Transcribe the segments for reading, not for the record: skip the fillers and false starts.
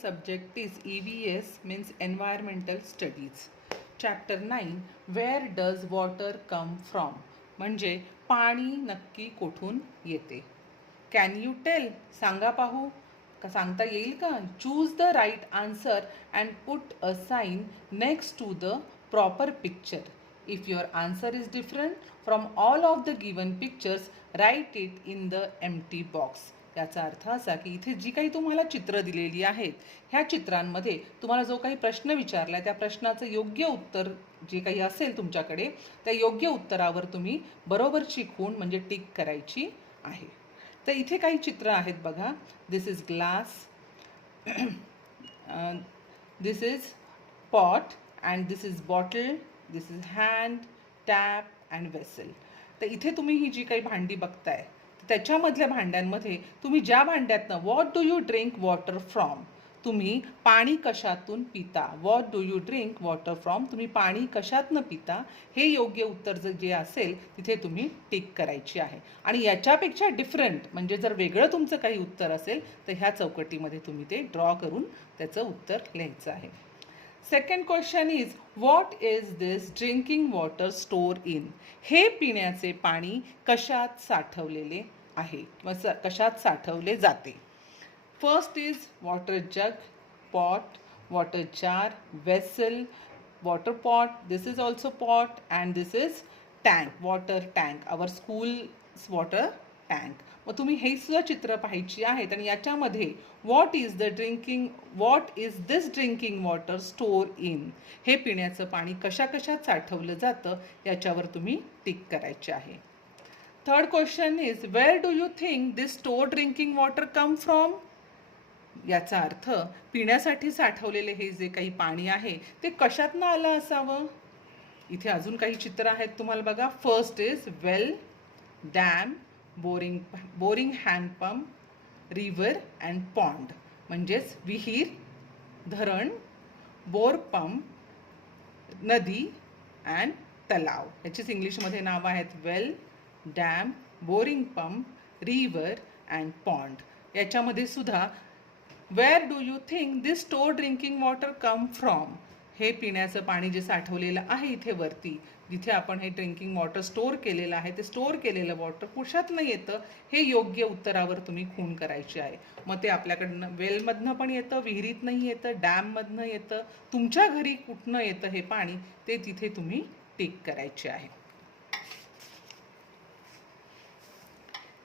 subject is EVS, means Environmental Studies. Chapter 9, Where does water come from? म्हणजे पाणी नक्की कुठून येते? Can you tell? सांगा पाहू. का सांगता येईल का? Choose the right answer and put a sign next to the proper picture. If your answer is different from all of the given pictures, write it in the empty box. याचा अर्थ असा की इथे जी काही तुम्हाला चित्र दिलेली आहेत ह्या चित्रांमध्ये तुम्हाला जो काही प्रश्न विचारला त्या प्रश्नाचं योग्य उत्तर जे काही असेल तुमच्याकडे त्या योग्य उत्तरावर तुम्ही बरोबरची खूण म्हणजे टिक करायची आहे. तर इथे काही चित्र आहेत बघा. This is glass, this is pot and this is bottle, this is hand, tap and vessel. तर इथे तुम्ही ही जी काही भांडी बघताय त्याच्यामधल्या भांड्यांमध्ये तुम्ही ज्या भांड्यातनं what do you drink water from, तुम्ही पाणी कशातून पिता, what do you drink water from, तुम्ही पाणी कशातनं पिता, हे योग्य उत्तर जे असेल तिथे तुम्ही टिक करायची आहे. आणि याच्यापेक्षा डिफरंट म्हणजे जर वेगळं तुमचं काही उत्तर असेल तर ह्या चौकटीमध्ये तुम्ही ते ड्रॉ करून त्याचं उत्तर लिहायचं आहे. Second question is what is this drinking water store in. हे पिण्याचे पाणी कशात साठवलेले आहे किंवा कशात साठवले जाते. First is water jug, pot, water jar, vessel, water pot, this is also pot and this is tank, water tank, our schools water tank. मग तुम्ही हे सुद्धा चित्र पाहायची आहेत आणि याच्यामध्ये what is this drinking water store in, हे पिण्याचं पाणी कशा कशात साठवलं जातं याच्यावर तुम्ही टिक करायचे आहे. Third question is where do you think this store drinking water come from. याचा अर्थ पिण्यासाठी साठवलेले हे जे काही पाणी आहे ते कशातनं आलं असावं. इथे अजून काही चित्र आहेत तुम्हाला बघा. First is well, dam, boring handpump, river and pond, म्हणजेच विहीर, धरण, बोर पंप, नदी अँड तलाव. याचीच इंग्लिशमध्ये नावं आहेत well, dam, boring pump, river and pond. याच्यामध्ये सुद्धा where do you think this store drinking water come from, हे पिण्याचं पाणी जे साठवलेलं आहे इथे वरती जिथे आपण हे ड्रिंकिंग वॉटर स्टोअर केलेलं आहे ते स्टोअर केलेलं वॉटर कुशातनं येतं हे योग्य उत्तरावर तुम्ही खूण करायची आहे. मग ते आपल्याकडनं वेलमधनं पण येतं, विहिरीतनंही येतं, डॅममधनं येतं, तुमच्या घरी कुठनं येतं हे पाणी ते तिथे तुम्ही टिक करायचे आहे.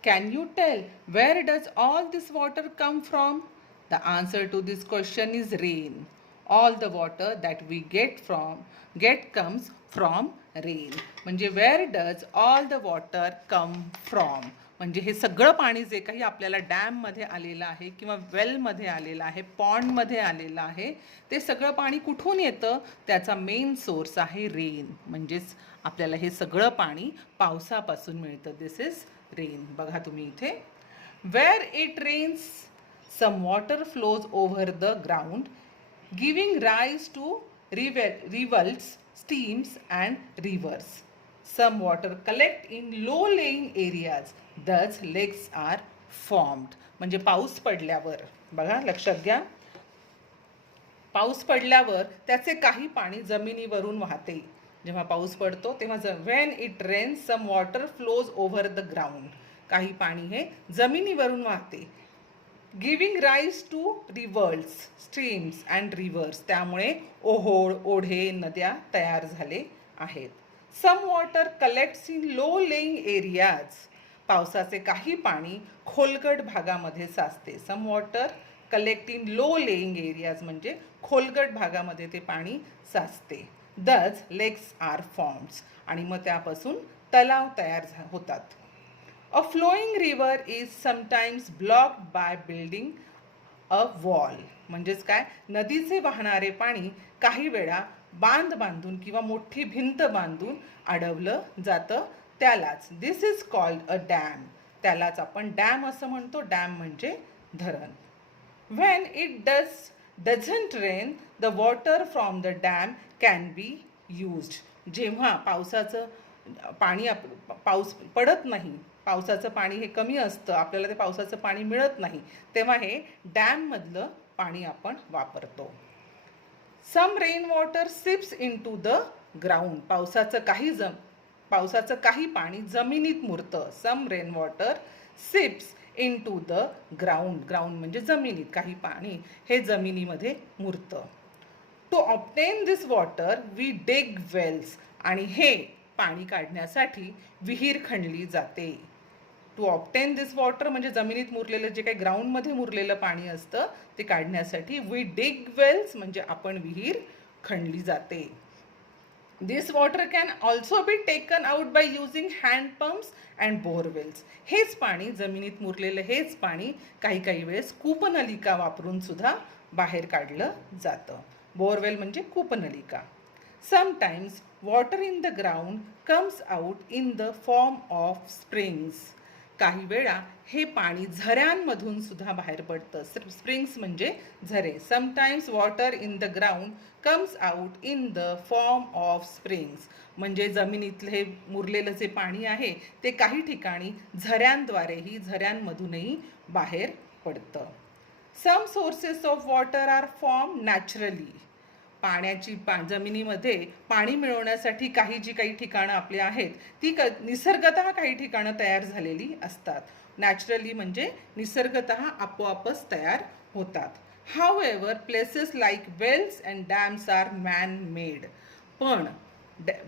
Can you tell where does all this water come from? The answer to this question is rain. All the water that we get comes from rain. म्हणजे where does all the water come from? म्हणजे हे सगळं पाणी जे काही आपल्याला डॅममध्ये आलेलं आहे किंवा वेलमध्ये आलेलं आहे, पॉन्डमध्ये आलेलं आहे ते सगळं पाणी कुठून येतं, त्याचा मेन सोर्स आहे रेन. म्हणजेच आपल्याला हे सगळं पाणी पावसापासून मिळतं. This is rain. बघा तुम्ही इथे where it rains some water flows over the ground giving rise to rivulets, streams and rivers. Some water collect in low lying areas such lakes are formed. म्हणजे पाऊस पडल्यावर बघा लक्षात घ्या, पाऊस पडल्यावर त्याचे काही पाणी जमिनीवरून वाहते. जेव्हा पाऊस पडतो तेव्हा when it rains some water flows over the ground, काही पाणी हे जमिनीवरून वाहते. Giving rise to rivers, streams and rivers, त्यामुळे ओहोळ, ओढे, नद्या तयार झाले आहेत. Some water collects in low lying areas, पावसाचे काही पाणी खोलगट भागामध्ये साचते. Some water collect in low lying areas म्हणजे खोलगट भागामध्ये ते पाणी साचते. दच लेक्स आर फॉर्म्ड, आणि मग त्यापासून तलाव तयार होतात. A flowing river is sometimes blocked by building a wall. म्हणजेच काय, नदीचे वाहणारे पाणी काही वेळा बांध बांधून किंवा मोठी भिंत बांधून अडवलं जातं, त्यालाच दिस इज कॉल्ड अ डॅम, त्यालाच आपण डॅम असं म्हणतो. डॅम म्हणजे धरण. When it doesn't rain the water from the dam can be used. जेव्हा पावसाचं पाणी पाऊस पडत नाही, पावसाचं पाणी हे कमी असतं, आपल्याला ते पावसाचं पाणी मिळत नाही, तेव्हा हे डॅममधलं पाणी आपण वापरतो. Some rain water seeps into the ground. पावसाचं काही पाणी जमिनीत मुरतं. Some rain water seeps into the ground. Ground म्हणजे जमिनीत काही पाणी हे जमिनीमध्ये मुरतं. To obtain this water we dig wells. आणि हे पाणी काढण्यासाठी विहीर खणली जाते. टू ऑब्टेन दिस वॉटर म्हणजे जमिनीत मुरलेलं जे काही ग्राउंडमध्ये मुरलेलं पाणी असतं ते काढण्यासाठी वी डिग वेल्स म्हणजे आपण विहीर खणली जाते. This water can also be taken out by using hand pumps and borewells. हेच पाणी जमिनीत मुरलेलं हेच पाणी काही वेळेस कूपनलिका वापरून सुद्धा बाहेर काढलं जातं. बोरवेल म्हणजे कूपनलिका. Sometimes water in the ground comes out in the form of springs. काही वेळा हे पाणी झऱ्यांमधून सुद्धा बाहेर पडतं. स्प्रिंग्स म्हणजे झरे. Sometimes water in the ground comes out in the form of springs म्हणजे जमिनीतले मुरलेलं जे पाणी आहे ते काही ठिकाणी झऱ्यांद्वारेही झऱ्यांमधूनही बाहेर पडतं. Some sources of water are form naturally. जमिनीमध्ये पाणी मिळवण्यासाठी जी काही ठिकाणं आपली आहेत ती निसर्गतः काही ठिकाणं तयार झालेली असतात. नॅचरली म्हणजे निसर्गतः आपोआपच तयार होतात. However places like wells and dams are man made. पण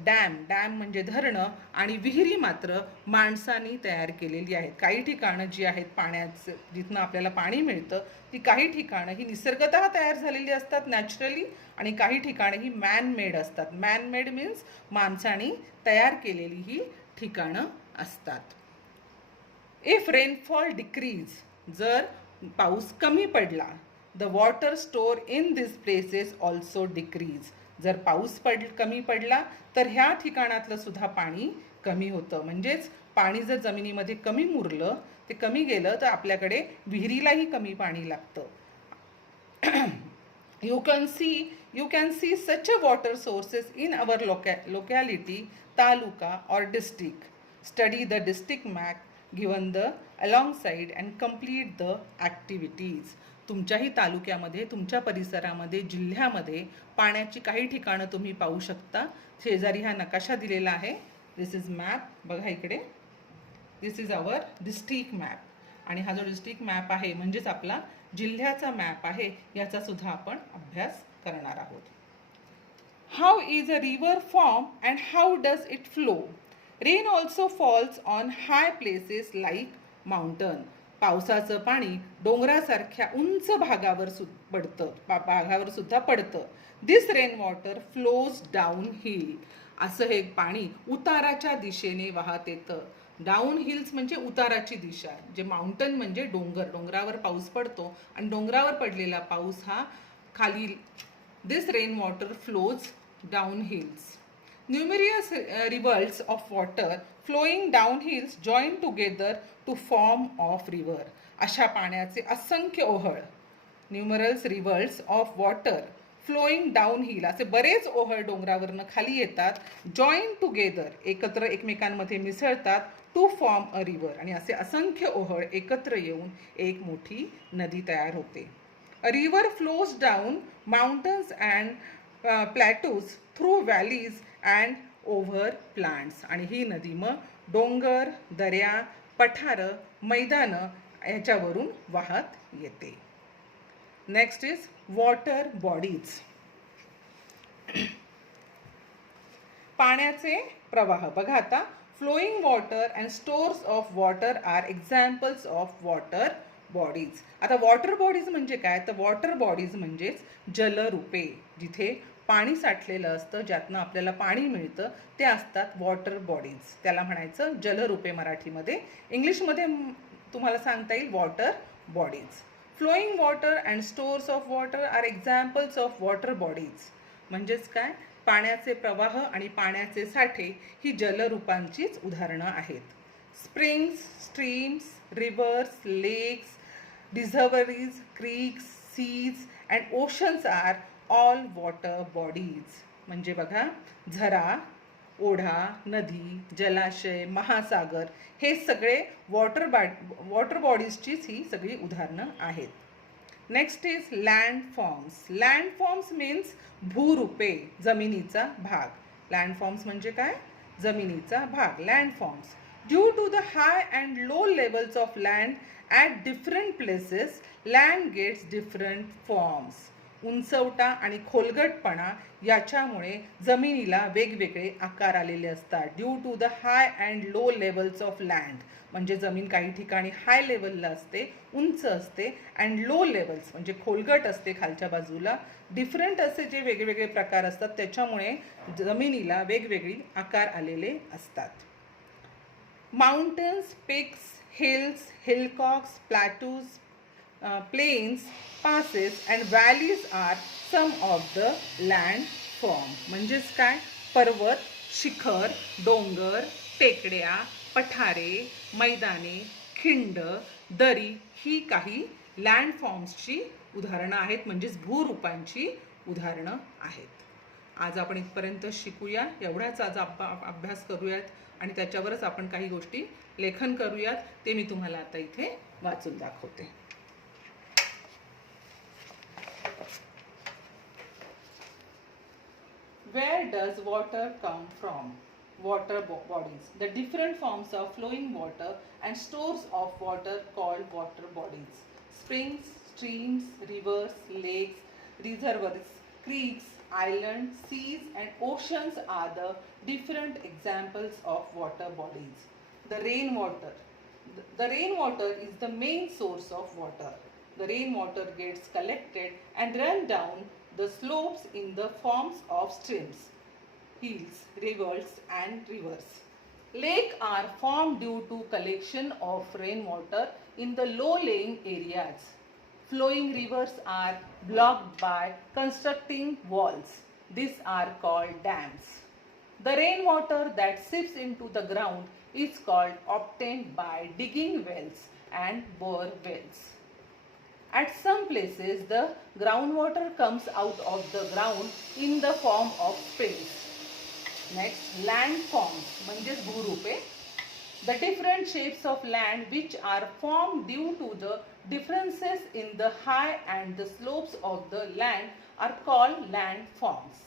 डॅम म्हणजे धरणं आणि विहिरी मात्र माणसांनी तयार केलेली आहेत. काही ठिकाणं जी आहेत पाण्याचं जिथनं आपल्याला पाणी मिळतं ती काही ठिकाणं ही निसर्गतः तयार झालेली असतात नॅचरली आणि काही ठिकाणं ही मॅन मेड असतात. मॅन मेड मीन्स माणसांनी तयार केलेली ही ठिकाणं असतात. If rainfall decrease. जर पाऊस कमी पडला the water store in this places also decrease. जर पाऊस कमी पडला तर ह्या ठिकाणातलं सुद्धा पाणी कमी होतं. म्हणजेच पाणी जर जमिनीमध्ये कमी मुरलं ते कमी गेलं तर आपल्याकडे विहिरीलाही कमी पाणी लागतं. You can see such a water sources in our locality, taluka or district. Study the district map given the alongside and complete the activities. तुमच्याही तालुक्यामध्ये तुमच्या परिसरामध्ये जिल्ह्यामध्ये पाण्याची काही ठिकाणं तुम्ही पाहू शकता. शेजारी हा नकाशा दिलेला आहे. दिस इज मॅप. बघा इकडे. दिस इज आवर डिस्ट्रिक्ट मॅप आणि हा जो डिस्ट्रिक्ट मॅप आहे म्हणजेच आपला जिल्ह्याचा मॅप आहे याचा सुद्धा आपण अभ्यास करणार आहोत. How is a river form and how does it flow. Rain also falls on high places like mountain. पावसाचं पाणी डोंगरासारख्या उंच भागावर सुद्धा पडतं. This rain water flows down hill. असं हे पाणी उताराच्या दिशेने वाहत येतं. डाऊन हिल्स म्हणजे उताराची दिशा. जे माउंटन म्हणजे डोंगरावर पाऊस पडतो आणि डोंगरावर पडलेला पाऊस हा खाली. This rain water flows down hills. Numerous rivers of water flowing down hills join together to form of river. अशा पाण्याचे असंख्य ओहळ. Numerals rivers of water flowing down hill असे बरेच ओहळ डोंगरावरनं खाली येतात. जॉईन टुगेदर एकत्र एकमेकांमध्ये मिसळतात. टू फॉर्म अ रिव्हर आणि असे असंख्य ओहळ एकत्र येऊन एक मोठी नदी तयार होते. A river flows down mountains and plateaus through valleys and over plants. आणि ही नदी मग डोंगर, दऱ्या, पठारं, मैदानं ह्याच्यावरून वाहत येते. Next is water bodies. पाण्याचे प्रवाह. बघा आता. Flowing water and stores of water are examples of water bodies. आता वॉटर बॉडीज म्हणजे काय तर वॉटर बॉडीज म्हणजेच जलरूपे. जिथे पाणी साठलेलं असतं ज्यातनं आपल्याला पाणी मिळतं ते असतात वॉटर बॉडीज. त्याला म्हणायचं जलरूपे मराठीमध्ये. इंग्लिशमध्ये तुम्हाला सांगता येईल water bodies. Flowing water and stores of water are examples of water bodies. म्हणजेच काय पाण्याचे प्रवाह आणि पाण्याचे साठे ही जलरूपांचीच उदाहरणं आहेत. Springs, streams, rivers, lakes, reservoirs, creeks, seas and oceans are all water bodies. म्हणजे बघा झरा, ओढा, नदी, जलाशय, महासागर हे सगळे वॉटर बॉडीजचीच ही सगळी उदाहरणं आहेत. Next is landforms. Landforms means भूरूपे, जमिनीचा भाग. लँडफॉर्म्स म्हणजे काय? जमिनीचा भाग. Landforms. Due to the high and low levels of land at different places, land gets different forms. उंचवटा आणि खोलगटपणा याच्यामुळे जमिनीला वेगवेगळे आकार आलेले असतात. Due to the high and low levels of land म्हणजे जमीन काही ठिकाणी हाय लेवलला असते, उंच असते, अँड लो लेवल्स म्हणजे खोलगट असते खालच्या बाजूला. डिफरंट असे जे वेगवेगळे प्रकार असतात त्याच्यामुळे जमिनीला वेगवेगळी आकार आलेले असतात. माउंटन्स, पिक्स, hills, हिलकॉक्स, प्लॅटूज, plains, passes and valleys are some of the land form. म्हणजेच काय? पर्वत, शिखर, डोंगर, टेकड्या, पठारे, मैदाने, खिंड, दरी ही काही लँड फॉर्म्सची उदाहरणं आहेत, म्हणजेच भूरूपांची उदाहरणं आहेत. आज आपण इथपर्यंत शिकूया. एवढाच आज अभ्यास करूयात आणि त्याच्यावरच आपण काही गोष्टी लेखन करूयात. ते मी तुम्हाला आता इथे वाचून दाखवते. Where does water come from? Water bodies. The different forms of flowing water and stores of water called water bodies. Springs, streams, rivers, lakes, reservoirs, creeks, islands, seas and oceans are the different examples of water bodies. The rainwater. The rainwater is the main source of water. The rainwater gets collected and run down the slopes in the forms of streams, hills, rivers and rivers. Lakes are formed due to collection of rainwater in the low-lying areas. Flowing rivers are blocked by constructing walls. These are called dams. The rainwater that seeps into the ground is called obtained by digging wells and bore wells. At some places, the groundwater comes out of the ground in the form of springs. Next, landforms म्हणजेच भूरूपे. The different shapes of land which are formed due to the differences in the high and the slopes of the land are called landforms.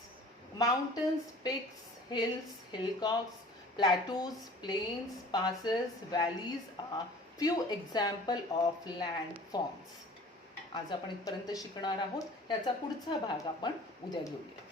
Mountains, peaks, hills, hillocks, plateaus, plains, passes, valleys are few examples of landforms. आज आपण इथपर्यंत शिकणार आहोत. याचा पुढचा भाग आपण उद्या घेऊया.